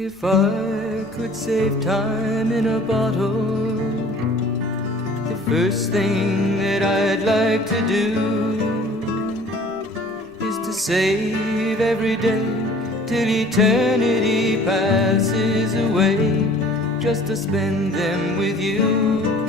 If I could save time in a bottle, the first thing that I'd like to do is to save every day till eternity passes away, just to spend them with you.